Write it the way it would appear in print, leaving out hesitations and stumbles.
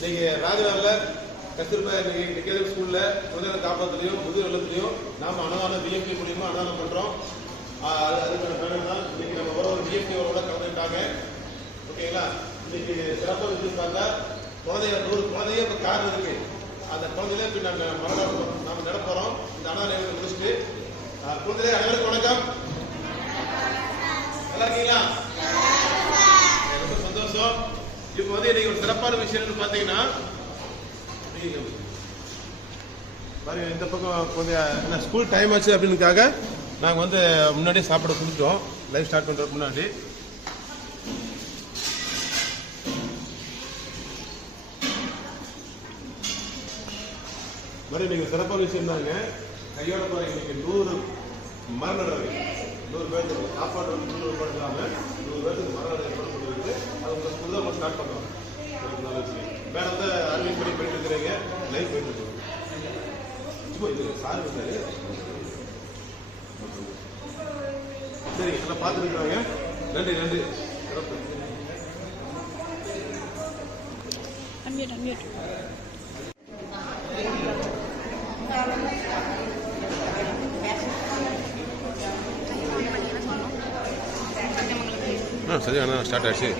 இன்னைக்கு ராஜநகரில் கஸ்தூர்பா நிகழ்ச்சி ஸ்கூலில் குழந்தைகளை காப்பாற்றுலையும் முதிர் இல்லத்துலையும் நாம் அன்னதானம் பிஎம்கே மூலியமாக அன்னதானம் பண்ணுறோம். அதுக்கான பயணம் தான் இன்னைக்கு நம்ம ஒரு பிஎம்கேவோட கலந்துட்டாங்க. ஓகேங்களா? இன்னைக்கு சிறப்பாக வச்சுருந்தாங்க. குழந்தைய 100 குழந்தைய இப்போ கார் இருக்கு. அந்த குழந்தையில இப்போ நாங்கள் மரணம் நாம் நட போகிறோம். இந்த அன்னதானம் முடிச்சுட்டு குழந்தைய அனைவருக்கும் வணக்கம். நல்லா இருக்கீங்களா? ரொம்ப சந்தோஷம். இப்போ வந்து இன்னைக்கு ஒரு சிறப்பான விஷயம்னு பார்த்தீங்கன்னா பாருங்க, இந்த பக்கம் கொஞ்சம் ஸ்கூல் டைம் ஆச்சு அப்படின்னுக்காக நாங்கள் வந்து முன்னாடியே சாப்பிட கொடுத்துட்டோம். லைவ் ஸ்டார்ட் பண்ணுறதுக்கு முன்னாடி மாதிரி நீங்கள் சிறப்பான விஷயம் தாங்க. கையோட பாருங்க, இன்னைக்கு 100 மரம் நடுறது, 100 பேருக்கு சாப்பாடு வந்து 100 ரூபாய் இல்லாமல் 100 பேருக்கு மரம் நடுறது ஏற்பாடு பண்ணிருக்கு. அது உங்களுக்கு புதுதாக ஸ்டார்ட் பண்ணுறோம். மேடம் வந்து அறிவியல் படி போயிட்டு இருக்கிறீங்க, லைவ் போயிட்டு இருக்கோம். இது சார் இருக்காரு. சரி, நல்லா பார்த்துருக்குறாங்க. நன்றி நன்றி. சரியான ஸ்டார்ட் ஆயிடுச்சு.